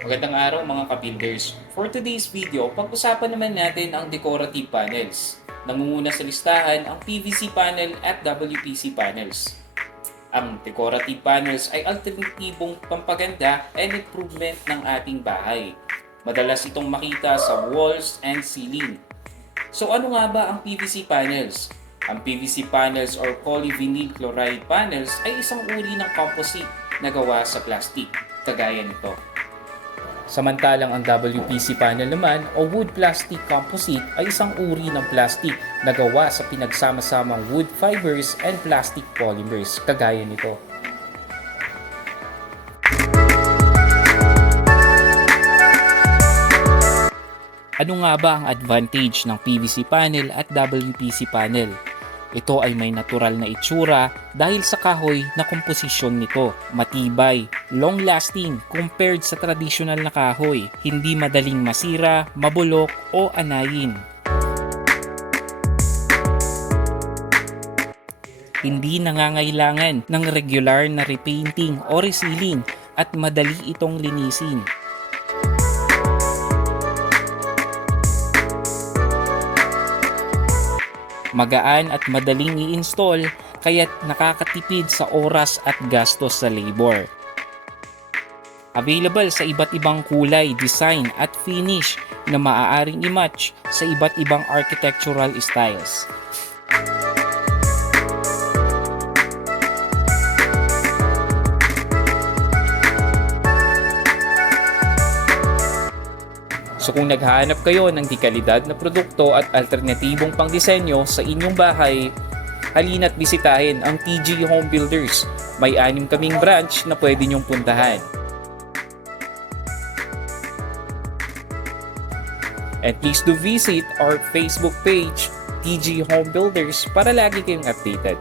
Magandang araw mga ka-builders. For today's video, pag-usapan naman natin ang decorative panels. Nangunguna sa listahan ang PVC panel at WPC panels. Ang decorative panels ay alternatibong pampaganda and improvement ng ating bahay. Madalas itong makita sa walls and ceiling. So ano nga ba ang PVC panels? Ang PVC panels or polyvinyl chloride panels ay isang uri ng composite na gawa sa plastic, kagaya nito. Samantalang ang WPC panel naman o wood plastic composite ay isang uri ng plastic na gawa sa pinagsama-samang wood fibers and plastic polymers, kagaya nito. Ano nga ba ang advantage ng PVC panel at WPC panel? Ito ay may natural na itsura dahil sa kahoy na komposisyon nito. Matibay, long-lasting compared sa traditional na kahoy. Hindi madaling masira, mabulok o anayin. Hindi nangangailangan ng regular na repainting o resealing at madali itong linisin. Magaan at madaling i-install kaya't nakakatipid sa oras at gastos sa labor. Available sa iba't ibang kulay, design at finish na maaaring i-match sa iba't ibang architectural styles. So kung naghahanap kayo ng dekalidad na produkto at alternatibong pangdisenyo sa inyong bahay, halina't bisitahin ang TG Home Builders. May 6 kaming branch na pwede nyong puntahan. And please do visit our Facebook page, TG Home Builders, para lagi kayong updated.